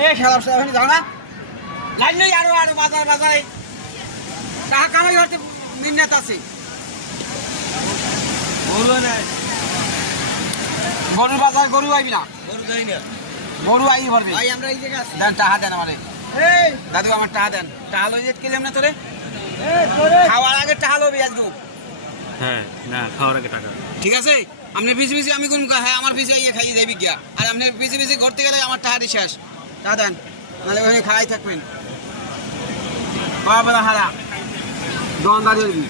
এই শালা শালা যাও না লাইন আরো আরো বাজার বাজারে টাকা কামাই করতে মিন্নাত আছে গরু বাজার গরু আইবি না গরু আই ভরবি ভাই আমরা এই জায়গা আছি দেন টাকা দেন আমারে এই দাদু আমার টাকা দেন টাকা লই যেত কেলাম না তোরে খাওয়ার আগে টাকা লবি আজকে হ্যাঁ না খাওয়ার আগে টাকা ঠিক আছে আপনি পিছি পিছি আমি কোন হ্যাঁ আমার পিছে আইয়া খাইয়ে যাইবি গিয়া আর আপনি পিছি পিছি ঘুরতে গেলে আমার টাকা শেষ টাকা দেন নাহলে ওখানে খাই থাকবেন বাবা হারা দোকানদারি হইবি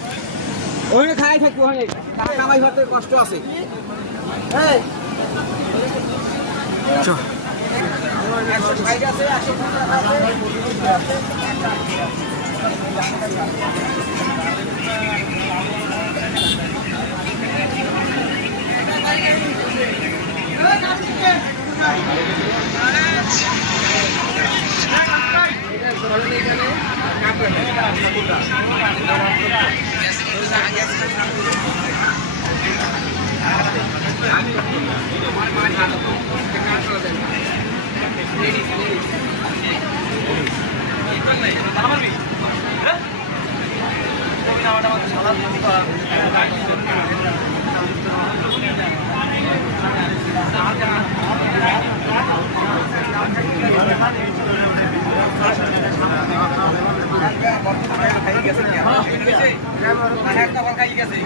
ওখানে খাই থাকবো ওখানে টাকা কামাই করতে কষ্ট আছে এই চ ভাই আছে খাই গেছে